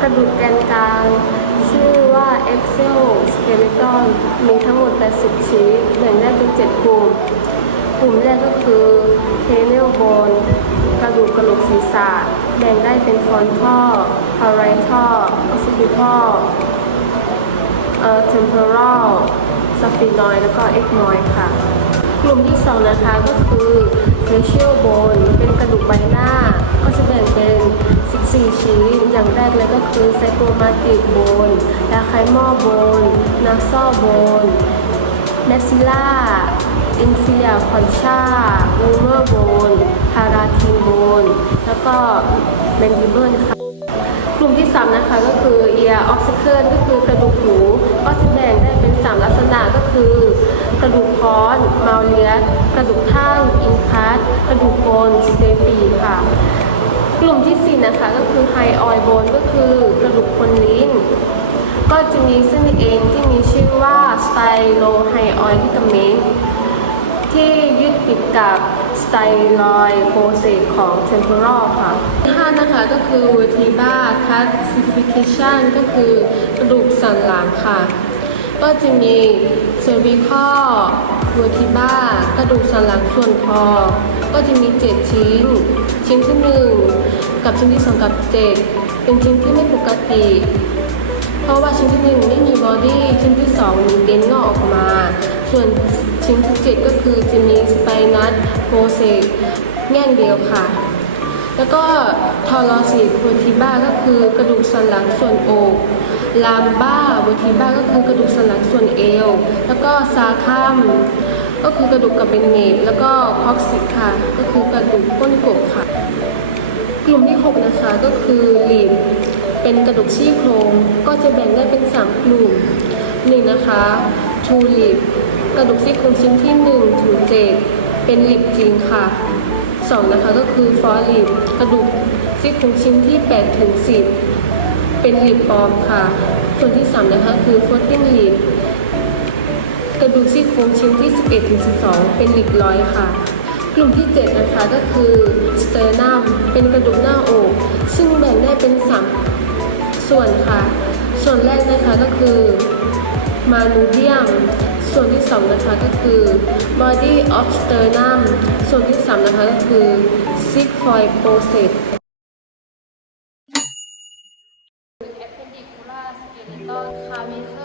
กระดูกแกนกลาง ชื่อว่า Axel Skeleton มีทั้งหมด 80 ชิ้นแบ่งได้เป็น 7 กลุ่ม กลุ่มแรกก็คือ Cranial Bone กระดูกกระโหลกศีรษะ แบ่งได้เป็น Frontal Parietal Occipital เอ่อ Temporal Sphenoid แล้วก็ Ethmoid ค่ะ กลุ่มที่ 2 นะคะก็คือ facial bone เป็นกระดูกใบหน้า ก็จะแบ่งเป็น 14 ชิ้น อย่างแรกเลยก็คือ zygomatic bone และ chimal bone nasal bone maxilla inferior concha ulnar bone palatine bone แล้วก็ mandible ค่ะกลุ่มที่ 3 นะคะก็คือ ear obstacle ก็คือกระดูกหูก็จะแบ่งได้เป็น 3 ลักษณะก็คือ กระดูกค้อนมาเลียสกระดูกข้าง อินคัสกระดูกโกนสเตปีค่ะ กลุ่มที่ 4 นะคะก็คือ high oil bone ก็คือกระดูกคนลิ้น ก็จะมีเส้นเอ็นที่มีชื่อว่า stylohyoid ligament ที่ยึดติดกับสไตลอยโปรเซสของ temporal ค่ะที่ห้านะคะก็คือ vertebra calcification ก็คือกระดูกสันหลังค่ะ ก็จะมี cervical vertebra กระดูกสันหลังส่วนคอ ก็จะมี 7 ชิ้น ชิ้นที่ 1 กับชิ้นที่ 2 กับ 7 เป็นชิ้นที่ไม่ปกติ เพราะว่าชิ้นที่หนึ่งไม่มีบอดี้ ชิ้นที่สองมีเดนงอกออกมา ส่วนชิ้นที่เจ็ดก็คือจะมีสไปนัสโปเซกแง่งเดียวค่ะ แล้วก็ทอรอสิเวทิบ้าก็คือกระดูกสันหลังส่วนอกลามบ้าเวทิบ้าก็คือกระดูกสันหลังส่วนเอว แล้วก็ซาคัมก็คือกระดูกกับเบนเนตแล้วก็คอกซิกค่ะ ก็คือกระดูกก้นกบค่ะ กลุ่มที่ 6 นะคะก็คือลีบเป็นกระดูกซี่โครงก็จะแบ่งได้เป็น 3 กลุ่ม1นะคะทูลีบกระดูกซี่โครงชิ้นที่1ถึง7เป็นลีบจริงค่ะ 2 นะคะก็คือฟอลีบกระดูกซี่โครงชิ้นที่8ถึง10 เป็นลีบปอมค่ะ ส่วนที่ 3 นะคะคือฟอตติ้งลีบกระดูกซี่โครงชิ้นที่ 11ถึง12 เป็นลีบร้อยค่ะ กลุ่มที่ 7 นะคะก็คือสเตอร์นัมเป็นกระดูกหน้าอก ซึ่งแบ่งได้เป็น 3 ส่วนค่ะ ส่วนแรกนะคะก็คือมานูเดียม ส่วนที่2นะคะก็คือ body of sternum ส่วนที่3นะคะก็คือ sigmoid process แอป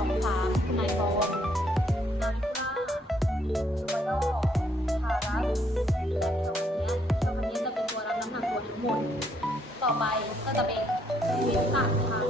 สองสามไนบอลนาวิล่าซูบาโดพารัสและแคลเนียสแคลเนียจะเป็นตัวรับน้ำหนักตัวทั้งหมด ต่อไปก็จะเป็นวิพัฒน์ทางเข้านทาง